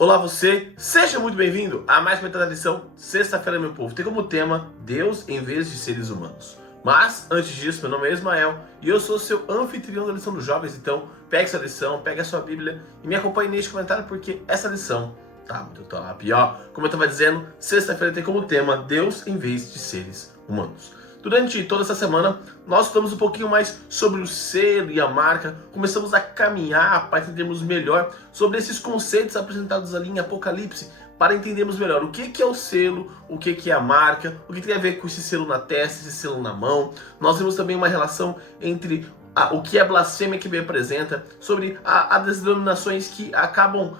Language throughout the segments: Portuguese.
Olá você, seja muito bem-vindo a mais uma lição Sexta-feira, meu povo. Tem como tema Deus em vez de seres humanos. Mas, antes disso, meu nome é Ismael e eu sou seu anfitrião da lição dos jovens. Então, pegue essa lição, pegue a sua Bíblia e me acompanhe neste comentário porque essa lição tá muito top. E ó, como eu estava dizendo, sexta-feira tem como tema Deus em vez de seres humanos. Durante toda essa semana, nós estudamos um pouquinho mais sobre o selo e a marca, começamos a caminhar para entendermos melhor sobre esses conceitos apresentados ali em Apocalipse, para entendermos melhor o que é o selo, o que é a marca, o que tem a ver com esse selo na testa, esse selo na mão. Nós vimos também uma relação entre o que é blasfêmia que Bíblia apresenta, sobre as denominações que acabam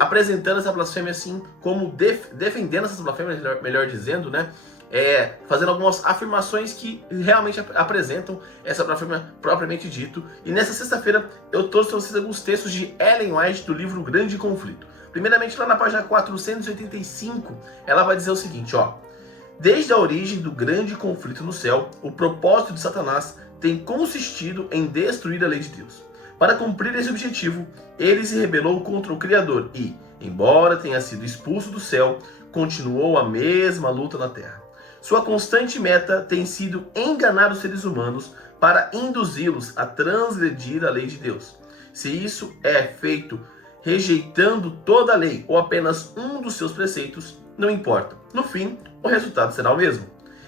apresentando essa blasfêmia assim, como defendendo essas blasfêmias, melhor dizendo, né? Fazendo algumas afirmações que realmente apresentam essa blasfêmia propriamente dito. E nessa sexta-feira eu trouxe para vocês alguns textos de Ellen White do livro Grande Conflito. Primeiramente, lá na página 485, ela vai dizer o seguinte, ó: desde a origem do grande conflito no céu, o propósito de Satanás tem consistido em destruir a lei de Deus. Para cumprir esse objetivo, ele se rebelou contra o Criador e, embora tenha sido expulso do céu, continuou a mesma luta na terra. Sua constante meta tem sido enganar os seres humanos para induzi-los a transgredir a lei de Deus. Se isso é feito rejeitando toda a lei ou apenas um dos seus preceitos, não importa. No fim, o resultado será o mesmo.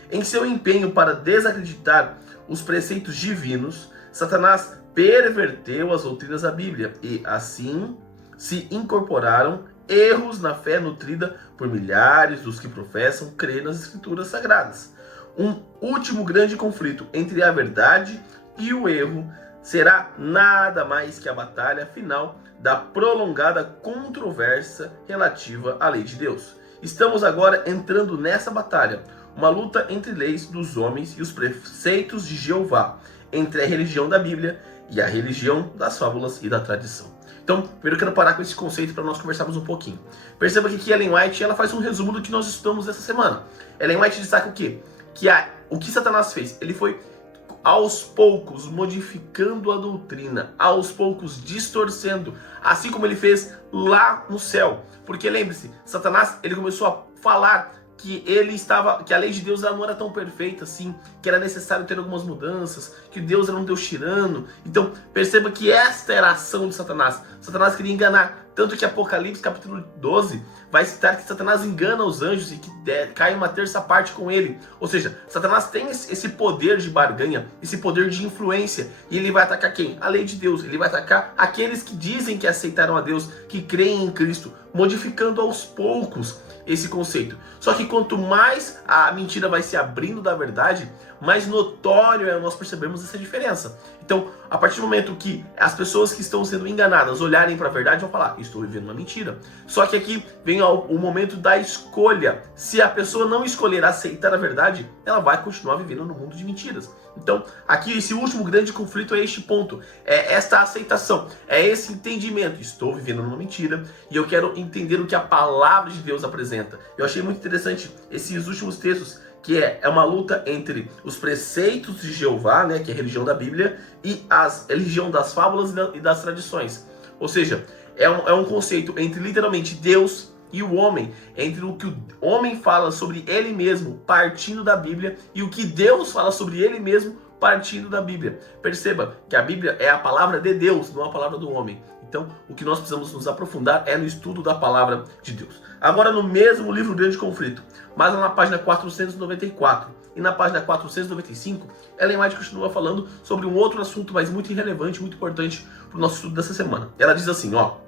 Em seu empenho para desacreditar os preceitos divinos, Satanás perverteu as doutrinas da Bíblia e, assim, se incorporaram erros na fé nutrida por milhares dos que professam crer nas Escrituras Sagradas. Um último grande conflito entre a verdade e o erro será nada mais que a batalha final da prolongada controvérsia relativa à lei de Deus. Estamos agora entrando nessa batalha, uma luta entre leis dos homens e os preceitos de Jeová, entre a religião da Bíblia e a religião das fábulas e da tradição. Então, primeiro eu quero parar com esse conceito para nós conversarmos um pouquinho. Perceba que aqui Ellen White ela faz um resumo do que nós estudamos essa semana. Ellen White destaca o quê? O que Satanás fez? Ele foi aos poucos modificando a doutrina, aos poucos distorcendo, assim como ele fez lá no céu. Porque lembre-se, Satanás ele começou a falar que a lei de Deus ela não era tão perfeita assim, que era necessário ter algumas mudanças, que Deus era um Deus tirano. Então perceba que esta era a ação de Satanás. Satanás queria enganar, tanto que Apocalipse capítulo 12 vai citar que Satanás engana os anjos e que cai uma terça parte com ele. Ou seja, Satanás tem esse poder de barganha, esse poder de influência, e ele vai atacar quem? A lei de Deus. Ele vai atacar aqueles que dizem que aceitaram a Deus, que creem em Cristo, modificando aos poucos esse conceito. Só que quanto mais a mentira vai se abrindo da verdade, mais notório é nós percebemos essa diferença. Então, a partir do momento que as pessoas que estão sendo enganadas olharem para a verdade, vão falar, estou vivendo uma mentira. Só que aqui vem o momento da escolha. Se a pessoa não escolher aceitar a verdade, ela vai continuar vivendo no mundo de mentiras. Então, aqui esse último grande conflito é este ponto, é esta aceitação, é esse entendimento. Estou vivendo numa mentira e eu quero entender o que a palavra de Deus apresenta. Eu achei muito interessante esses últimos textos, que é uma luta entre os preceitos de Jeová, né, que é a religião da Bíblia, e a religião das fábulas e das tradições. Ou seja, é um conceito entre literalmente Deus e o homem, entre o que o homem fala sobre ele mesmo, partindo da Bíblia, e o que Deus fala sobre ele mesmo, partindo da Bíblia. Perceba que a Bíblia é a palavra de Deus, não a palavra do homem. Então, o que nós precisamos nos aprofundar é no estudo da palavra de Deus. Agora, no mesmo livro Grande Conflito, mas na página 494 e na página 495, Ellen White continua falando sobre um outro assunto, mas muito relevante, muito importante para o nosso estudo dessa semana. Ela diz assim, ó: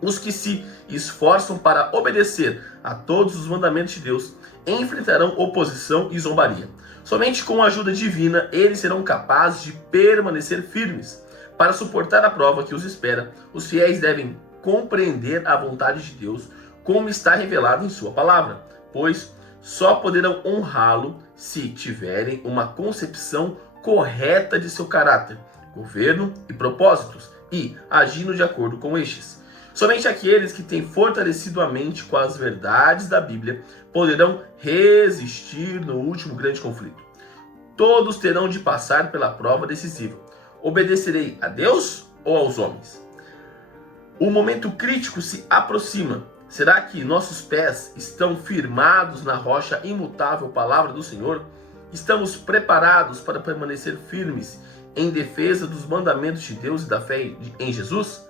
os que se esforçam para obedecer a todos os mandamentos de Deus enfrentarão oposição e zombaria. Somente com a ajuda divina eles serão capazes de permanecer firmes. Para suportar a prova que os espera, os fiéis devem compreender a vontade de Deus como está revelado em sua palavra, pois só poderão honrá-lo se tiverem uma concepção correta de seu caráter, governo e propósitos e agindo de acordo com estes. Somente aqueles que têm fortalecido a mente com as verdades da Bíblia poderão resistir no último grande conflito. Todos terão de passar pela prova decisiva. Obedecerei a Deus ou aos homens? O momento crítico se aproxima. Será que nossos pés estão firmados na rocha imutável, palavra do Senhor? Estamos preparados para permanecer firmes em defesa dos mandamentos de Deus e da fé em Jesus?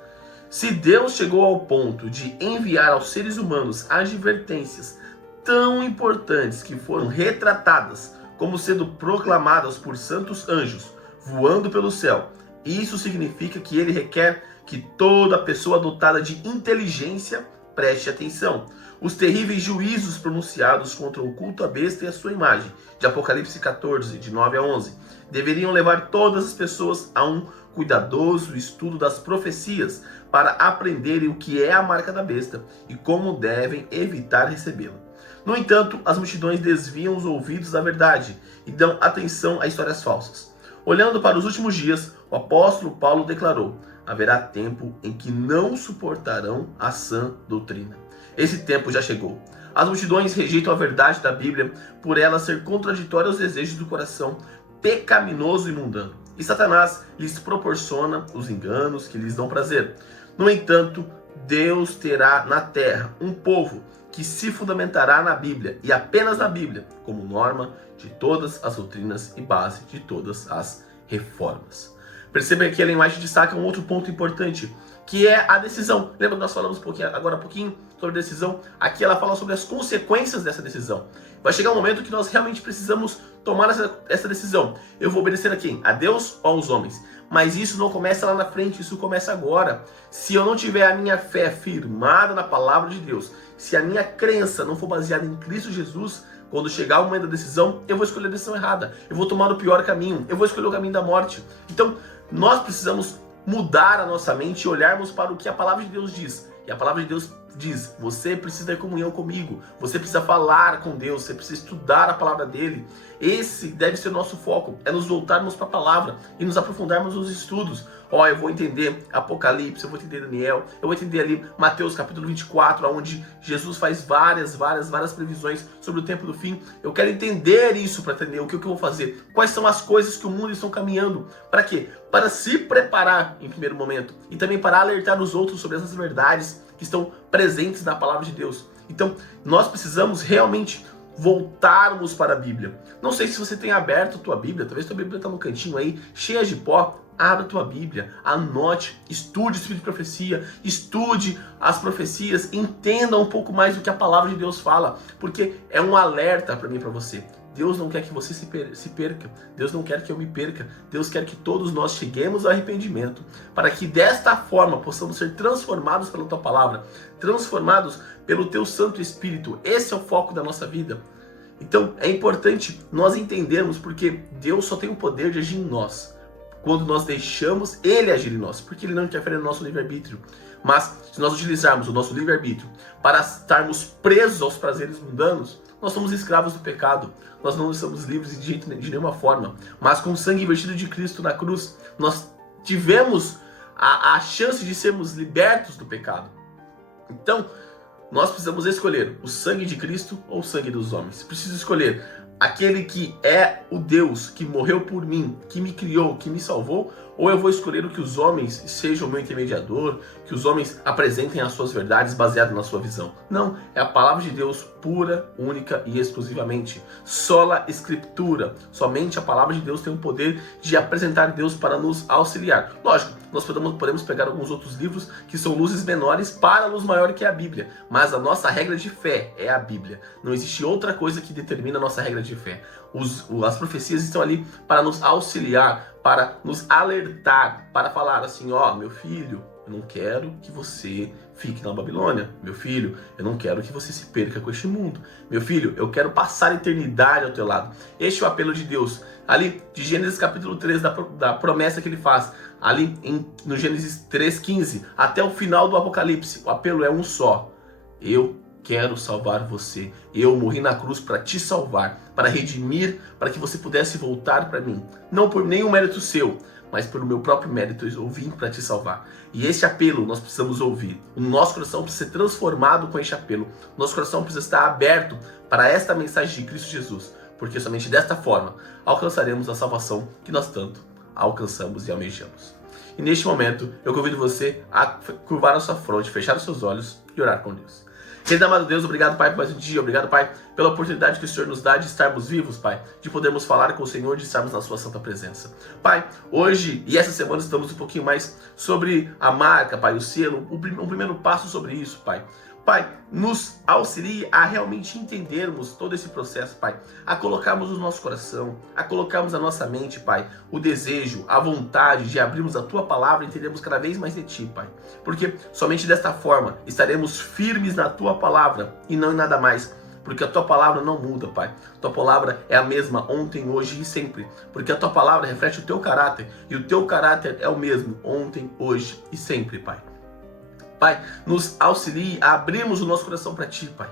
Se Deus chegou ao ponto de enviar aos seres humanos advertências tão importantes que foram retratadas como sendo proclamadas por santos anjos voando pelo céu, isso significa que ele requer que toda pessoa dotada de inteligência preste atenção. Os terríveis juízos pronunciados contra o culto à besta e a sua imagem, de Apocalipse 14, de 9 a 11, deveriam levar todas as pessoas a um cuidadoso estudo das profecias para aprenderem o que é a marca da besta e como devem evitar recebê-la. No entanto, as multidões desviam os ouvidos da verdade e dão atenção a histórias falsas. Olhando para os últimos dias, o apóstolo Paulo declarou: haverá tempo em que não suportarão a sã doutrina. Esse tempo já chegou. As multidões rejeitam a verdade da Bíblia por ela ser contraditória aos desejos do coração pecaminoso e mundano. E Satanás lhes proporciona os enganos que lhes dão prazer. No entanto, Deus terá na terra um povo que se fundamentará na Bíblia e apenas na Bíblia como norma de todas as doutrinas e base de todas as reformas. Perceba que ela mais destaca um outro ponto importante, que é a decisão. Lembra que nós falamos agora há pouquinho sobre decisão? Aqui ela fala sobre as consequências dessa decisão. Vai chegar um momento que nós realmente precisamos tomar essa decisão. Eu vou obedecer a quem? A Deus ou aos homens? Mas isso não começa lá na frente, isso começa agora. Se eu não tiver a minha fé firmada na palavra de Deus, se a minha crença não for baseada em Cristo Jesus, quando chegar o momento da decisão, eu vou escolher a decisão errada. Eu vou tomar o pior caminho, eu vou escolher o caminho da morte. Então, nós precisamos mudar a nossa mente e olharmos para o que a palavra de Deus diz. E a palavra de Deus diz: você precisa ter comunhão comigo, você precisa falar com Deus, você precisa estudar a palavra dele. Esse deve ser o nosso foco, é nos voltarmos para a palavra e nos aprofundarmos nos estudos. Eu vou entender Apocalipse, eu vou entender Daniel, eu vou entender ali Mateus capítulo 24, onde Jesus faz várias previsões sobre o tempo do fim. Eu quero entender isso para entender o que eu vou fazer. Quais são as coisas que o mundo está caminhando. Para quê? Para se preparar em primeiro momento e também para alertar os outros sobre essas verdades que estão presentes na palavra de Deus. Então, nós precisamos realmente voltarmos para a Bíblia. Não sei se você tem aberto a tua Bíblia, talvez tua Bíblia está no cantinho aí, cheia de pó. Abra a tua Bíblia, anote, estude o Espírito de Profecia, estude as profecias, entenda um pouco mais do que a palavra de Deus fala, porque é um alerta para mim e para você. Deus não quer que você se perca, Deus não quer que eu me perca, Deus quer que todos nós cheguemos ao arrependimento, para que desta forma possamos ser transformados pela tua palavra, transformados pelo teu Santo Espírito. Esse é o foco da nossa vida. Então é importante nós entendermos, porque Deus só tem o poder de agir em nós quando nós deixamos Ele agir em nós, porque Ele não interfere no nosso livre-arbítrio. Mas se nós utilizarmos o nosso livre-arbítrio para estarmos presos aos prazeres mundanos, nós somos escravos do pecado. Nós não estamos livres de nenhuma forma. Mas com o sangue vertido de Cristo na cruz, nós tivemos a chance de sermos libertos do pecado. Então, nós precisamos escolher o sangue de Cristo ou o sangue dos homens. Preciso escolher aquele que é o Deus que morreu por mim, que me criou, que me salvou, ou eu vou escolher o que os homens sejam o meu intermediador, que os homens apresentem as suas verdades baseadas na sua visão. Não, é a palavra de Deus pura, única e exclusivamente. Sola Escritura. Somente a palavra de Deus tem o poder de apresentar Deus para nos auxiliar. Lógico, nós podemos pegar alguns outros livros que são luzes menores para a luz maior, que é a Bíblia. Mas a nossa regra de fé é a Bíblia. Não existe outra coisa que determina a nossa regra de fé. As profecias estão ali para nos auxiliar, para nos alertar, para falar assim: meu filho, eu não quero que você fique na Babilônia. Meu filho, eu não quero que você se perca com este mundo. Meu filho, eu quero passar a eternidade ao teu lado. Este é o apelo de Deus. Ali, de Gênesis capítulo 3, da promessa que ele faz. Ali, no Gênesis 3,15, até o final do Apocalipse, o apelo é um só: eu quero salvar você. Eu morri na cruz para te salvar, para redimir, para que você pudesse voltar para mim. Não por nenhum mérito seu, mas pelo meu próprio mérito. Eu vim para te salvar. E esse apelo nós precisamos ouvir. O nosso coração precisa ser transformado com este apelo. Nosso coração precisa estar aberto para esta mensagem de Cristo Jesus, porque somente desta forma alcançaremos a salvação que nós tanto alcançamos e almejamos. E neste momento, eu convido você a curvar a sua fronte, fechar os seus olhos e orar com Deus. Querido amado Deus, obrigado, Pai, por mais um dia. Obrigado, Pai, pela oportunidade que o Senhor nos dá de estarmos vivos, Pai, de podermos falar com o Senhor, de estarmos na sua santa presença. Pai, hoje e essa semana estamos um pouquinho mais sobre a marca, Pai, o selo, um primeiro passo sobre isso, Pai. Pai, nos auxilie a realmente entendermos todo esse processo, Pai, a colocarmos no nosso coração, a colocarmos na nossa mente, Pai, o desejo, a vontade de abrirmos a Tua palavra e entendermos cada vez mais de Ti, Pai. Porque somente desta forma estaremos firmes na Tua palavra e não em nada mais. Porque a Tua palavra não muda, Pai. A Tua palavra é a mesma ontem, hoje e sempre. Porque a Tua palavra reflete o Teu caráter. E o Teu caráter é o mesmo ontem, hoje e sempre, Pai. Pai, nos auxilie a abrirmos o nosso coração para Ti, Pai.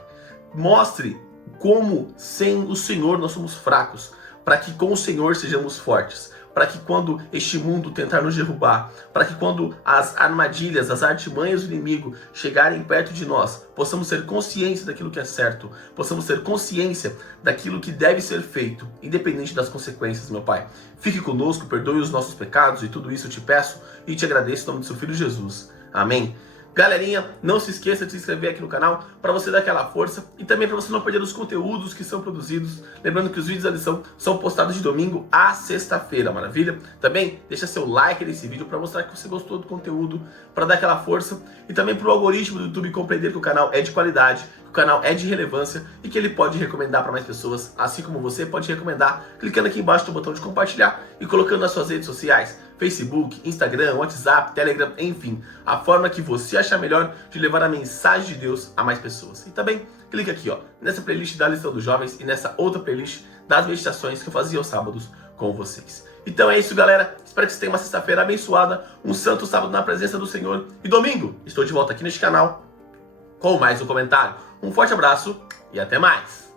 Mostre como sem o Senhor nós somos fracos, para que com o Senhor sejamos fortes. Para que quando este mundo tentar nos derrubar, para que quando as armadilhas, as artimanhas do inimigo chegarem perto de nós, possamos ter consciência daquilo que é certo, possamos ter consciência daquilo que deve ser feito, independente das consequências, meu Pai. Fique conosco, perdoe os nossos pecados e tudo isso eu te peço e te agradeço em nome do seu Filho Jesus. Amém. Galerinha, não se esqueça de se inscrever aqui no canal para você dar aquela força e também para você não perder os conteúdos que são produzidos. Lembrando que os vídeos da lição são postados de domingo a sexta-feira, maravilha? Também deixa seu like nesse vídeo para mostrar que você gostou do conteúdo, para dar aquela força e também para o algoritmo do YouTube compreender que o canal é de qualidade, que o canal é de relevância e que ele pode recomendar para mais pessoas, assim como você pode recomendar clicando aqui embaixo no botão de compartilhar e colocando nas suas redes sociais, Facebook, Instagram, WhatsApp, Telegram, enfim, a forma que você achar melhor de levar a mensagem de Deus a mais pessoas. E também clica aqui, ó, nessa playlist da Lição dos Jovens e nessa outra playlist das meditações que eu fazia aos sábados com vocês. Então é isso, galera. Espero que você tenha uma sexta-feira abençoada, um santo sábado na presença do Senhor. E domingo estou de volta aqui neste canal com mais um comentário. Um forte abraço e até mais!